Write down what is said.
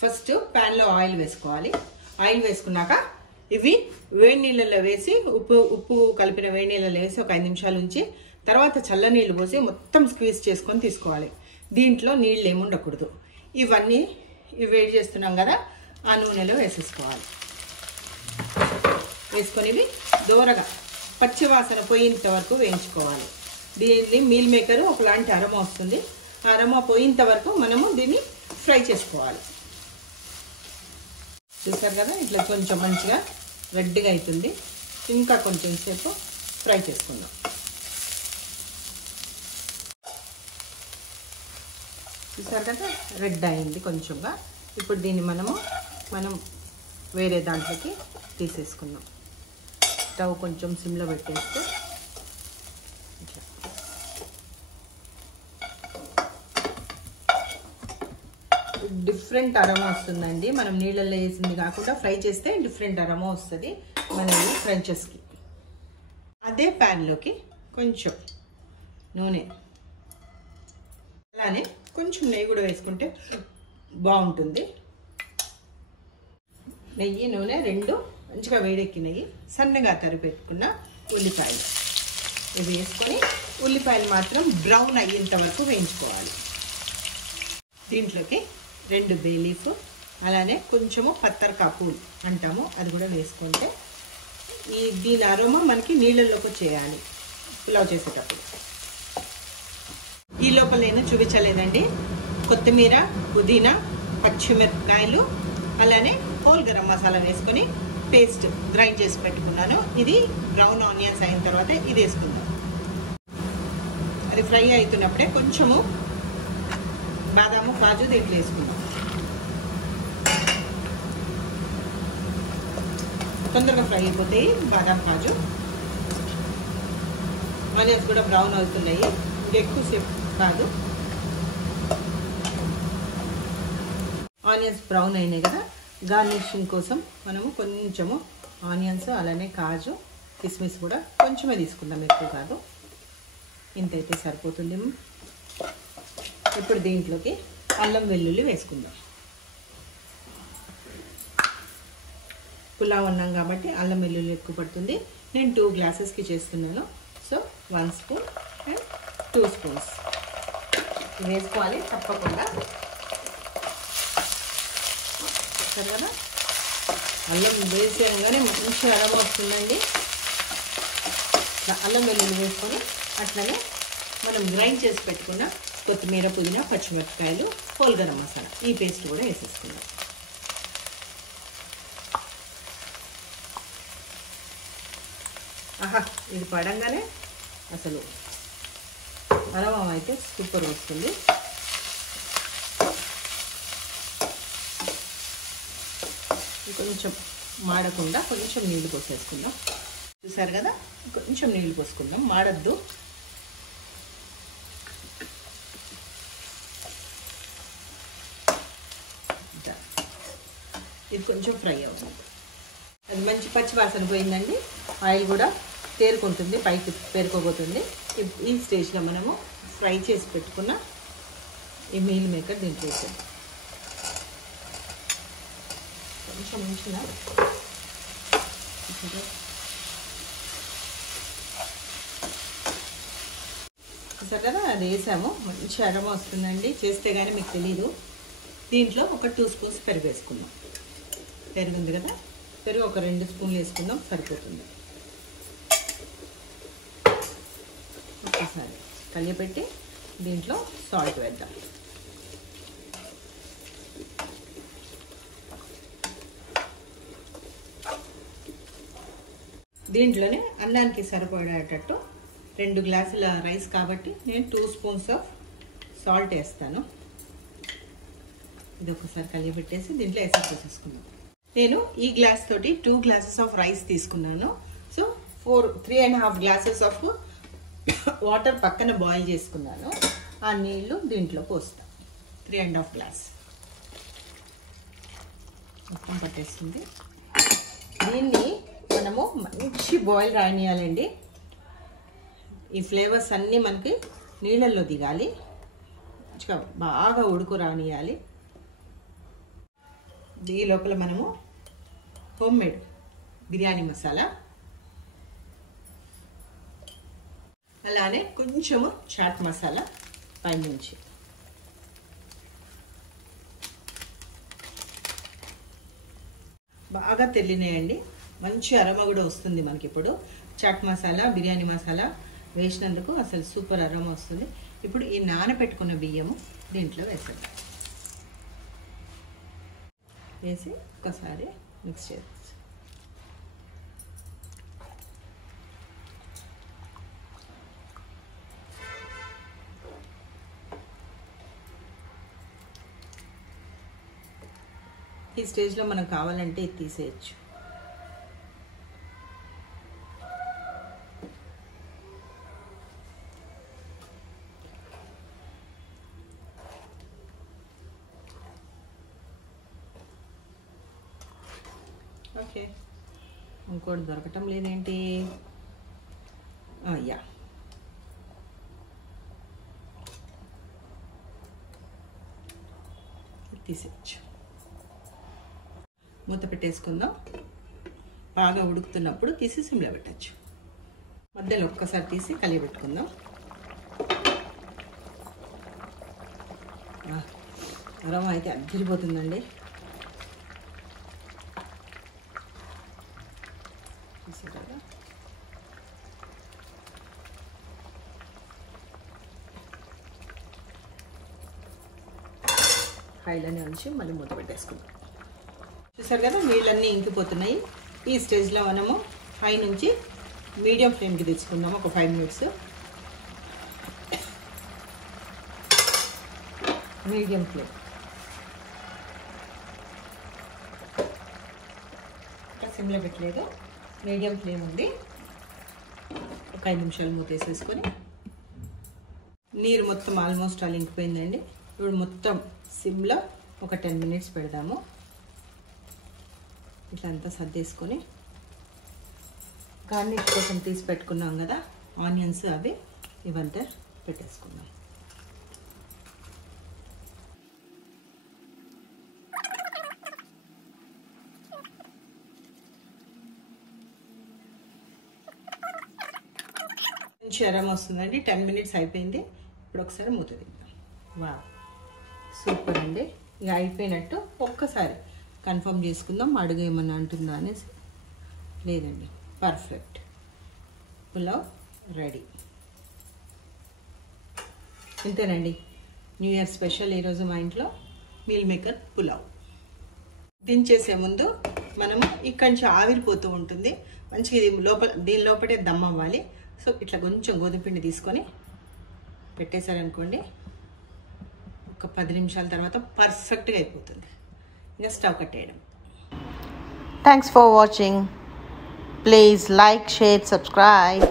First pan లో oil వేసుకోవాలి. Oil వేసుకున్నాక ఇవి వేడి నీళ్ళలో వేసి ఉప్పు కలిపిన వేడి నీళ్ళలో వేసి ఒక 5 నిమిషాలు ఉంచి తర్వాత చల్ల నీళ్లు పోసి మొత్తం స్క్వీజ్ చేసుకొని తీసుకోవాలి. దీంట్లో నీళ్ళు ఏమి ఉండకూడదు. ఇవన్నీ వేడి చేస్తున్నాం కదా, ఆ నూనెలో వేసేసుకోవాలి. వేసుకొని ఇవి దూరగా పచ్చివాసన పోయేంత వరకు వేయించుకోవాలి. దీన్ని మీల్ మేకర్ ఒకలాంటి అరోమా వస్తుంది. ఆ అరోమా పోయేంత వరకు మనము దీన్ని ఫ్రై చేసుకోవాలి. చూసారు కదా, ఇట్లా కొంచెం మంచిగా రెడ్గా అవుతుంది. ఇంకా కొంచెం సేపు ఫ్రై చేసుకుందాం. చూసారు కదా, రెడ్ అయింది కొంచెంగా. ఇప్పుడు దీన్ని మనం వేరే దాంట్లోకి తీసేసుకుందాం. స్టవ్ కొంచెం సిమ్లో పెట్టేస్తే డిఫరెంట్ అరోమా వస్తుందండి. మనం నీళ్ళల్లో వేసింది కాకుండా ఫ్రై చేస్తే డిఫరెంట్ అరోమా వస్తుంది మన ఫ్రెంచెస్కి. అదే ప్యాన్లోకి కొంచెం నూనె, అలానే కొంచెం నెయ్యి కూడా వేసుకుంటే బాగుంటుంది. నెయ్యి నూనె రెండు మంచిగా వేడెక్కినవి సన్నగా తరిపెట్టుకున్న ఉల్లిపాయలు ఇవి వేసుకొని ఉల్లిపాయలు మాత్రం బ్రౌన్ అయ్యేంత వరకు వేయించుకోవాలి. దీంట్లోకి 2 బే లీఫ్, అలానే కొంచెము పత్తరకాపు అంటాము, అది కూడా వేసుకుంటే దీని అరోమా మనకి నీళ్ళల్లోకి చేయాలి పులావ్ చేసేటప్పుడు. ఈ లోపల నేను చూపించలేదండి, కొత్తిమీర, పుదీనా, పచ్చిమిరపకాయలు, అలానే హోల్ గరం మసాలా వేసుకొని పేస్ట్ గ్రైండ్ చేసి పెట్టుకున్నాను. ఇది బ్రౌన్ ఆనియన్స్ అయిన తర్వాత ఇది వేసుకుందాం. అది ఫ్రై అవుతున్నప్పుడే కొంచెము బాదాము, కాజు దీంట్లో వేసుకుందాం. తొందరగా ఫ్రై అయిపోతాయి బాదాం, కాజు. ఆనియన్స్ కూడా బ్రౌన్ అవుతున్నాయి, ఎక్కువసేపు కాదు. ఆనియన్స్ బ్రౌన్ అయినాయి కదా, గార్నిషింగ్ కోసం మనము కొంచెము ఆనియన్స్, అలానే కాజు, కిస్మిస్ కూడా కొంచెమే తీసుకుందాం, ఎక్కువ కాదు. ఇంతైతే సరిపోతుంది. ఇప్పుడు దీంట్లోకి అల్లం వెల్లుల్లి వేసుకుందాం. పులావ్ అన్నాం కాబట్టి అల్లం వెల్లుల్లి ఎక్కువ పడుతుంది. నేను 2 గ్లాసెస్కి చేస్తున్నాను. సో 1 స్పూన్ అండ్ 2 స్పూన్స్ వేసుకోవాలి తప్పకుండా. సరే కదా, అల్లం వేసేయంగానే మంచి అరోమా వస్తుందండి. అల్లం వెల్లుల్లి వేసుకొని అట్లనే మనం గ్రైండ్ చేసి పెట్టుకున్న కొత్తిమీర, పుదీనా, పచ్చిమిరపకాయలు, హోల్ గరం మసాలా ఈ పేస్ట్ కూడా వేసేసుకుందాం. ఆహా, ఇది పడంగానే అసలు అరోమా అయితే సూపర్ వస్తుంది. కొంచెం మాడకుండా కొంచెం నీళ్ళు పోసేసుకుందాం. చూసారు కదా, కొంచెం నీళ్ళు పోసుకుందాం, మాడద్దు. ఇది కొంచెం ఫ్రై అవుతుంది. అది మంచి పచ్చి వాసన పోయిందండి. ఆయిల్ కూడా తేరుకుంటుంది, పైకి పేరుకోబోతుంది. ఈ స్టేజ్లో మనము ఫ్రై చేసి పెట్టుకున్న ఈ మీల్ మేకర్ దీంట్లో వేసాం. కొంచెం ఉంచిన చూసారు కదా, అది వేసాము. మంచి అరోమా వస్తుందండి, చేస్తే కానీ మీకు తెలీదు. దీంట్లో ఒక 2 స్పూన్స్ పెరుగు వేసుకుందాం. పెరుగు ఉంది కదా, పెరుగు ఒక 2 స్పూన్లు వేసుకుందాం, సరిపోతుంది. ఒకసారి కలియపెట్టి దీంట్లో సాల్ట్ వేద్దాం. దీంట్లోనే అన్నానికి సరిపడేటట్టు 2 గ్లాసుల రైస్ కాబట్టి నేను 2 స్పూన్స్ ఆఫ్ సాల్ట్ వేస్తాను. ఇది ఒకసారి కలియబెట్టేసి దీంట్లో వేసేసుకుందాం. నేను ఈ గ్లాస్ తోటి 2 గ్లాసెస్ ఆఫ్ రైస్ తీసుకున్నాను. సో 3.5 గ్లాసెస్ ఆఫ్ వాటర్ పక్కన బాయిల్ చేసుకున్నాను. ఆ నీళ్లు దీంట్లో పోస్తాను. 3.5 గ్లాస్ మొత్తం పట్టేస్తుంది. దీన్ని మనము మంచి బాయిల్ రానియాలండి. ఈ ఫ్లేవర్స్ అన్నీ మనకి నీళ్ళల్లో దిగాలి, మంచిగా బాగా ఉడుకు రానియాలి. ఈ లోపల మనము హోమ్ మేడ్ బిర్యానీ మసాలా, అలానే కొంచెము చాట్ మసాలా పైనుంచి, బాగా తెల్లినాయండి. మంచి అరోమా కూడా వస్తుంది మనకి. ఇప్పుడు చాట్ మసాలా, బిర్యానీ మసాలా వేసినందుకు అసలు సూపర్ అరోమా వస్తుంది. ఇప్పుడు ఈ నానబెట్టుకున్న బియ్యము దీంట్లో వేసేద్దాం. వేసి ఒకసారి మిక్స్ చేద్దాం. ఈ స్టేజ్లో మనకు కావాలంటే ఇది తీసేయచ్చు. ఓకే, ఇంకోటి దొరకటం లేదేంటి? యా, తీసేయచ్చు. మూత పెట్టేసుకుందాం. బాగా ఉడుకుతున్నప్పుడు తీసి సిమ్లో పెట్టచ్చు. మధ్యలో ఒక్కసారి తీసి కలియబెట్టుకుందాం. అరోమా అయితే అద్దరిపోతుందండి. హైలోనే ఉంచి మళ్ళీ మూత పెట్టేసుకుందాం. చూసారు కదా, నీళ్ళన్నీ ఇంకిపోతున్నాయి. ఈ స్టేజ్లో మనము హై నుంచి మీడియం ఫ్లేమ్కి తెచ్చుకుందాము. ఒక 5 మినిట్స్ మీడియం ఫ్లేమ్. ఇంకా సిమ్లో పెట్టలేదు, మీడియం ఫ్లేమ్ ఉంది. ఒక 5 నిమిషాలు మూత వేసేసుకొని, నీరు మొత్తం ఆల్మోస్ట్ అలా ఇంకిపోయిందండి. ఇప్పుడు మొత్తం సిమ్లో ఒక 10 మినిట్స్ పెడదాము. ఇట్లా అంతా సర్దేసుకొని గార్నిష్ కోసం తీసి పెట్టుకున్నాం కదా ఆనియన్స్, అవి ఇవంతా పెట్టేసుకుందాం. మంచి అరోమా వస్తుందండి. 10 మినిట్స్ అయిపోయింది. ఇప్పుడు ఒకసారి మూత తీద్దాం. వా, సూపర్ అండి. ఇక అయిపోయినట్టు ఒక్కసారి కన్ఫర్మ్ చేసుకుందాం. అడుగు ఏమన్నా అంటుందా అనేసి. లేదండి, పర్ఫెక్ట్. పులావ్ రెడీ. ఇంతేనండి, న్యూ ఇయర్ స్పెషల్ ఈరోజు మా ఇంట్లో మీల్ మేకర్ పులావ్. దించేసే ముందు మనము ఇక్కడి నుంచి ఆవిరిపోతూ ఉంటుంది మంచిగా. ఇది దీని లోపలే దమ్ అవ్వాలి. సో ఇట్లా కొంచెం గోధుమ పిండి తీసుకొని పెట్టేశారనుకోండి, ఒక 10 నిమిషాల తర్వాత పర్ఫెక్ట్గా అయిపోతుంది. ఇంకా స్టవ్ కట్టేయడం. Thanks for watching. Please like, share, subscribe.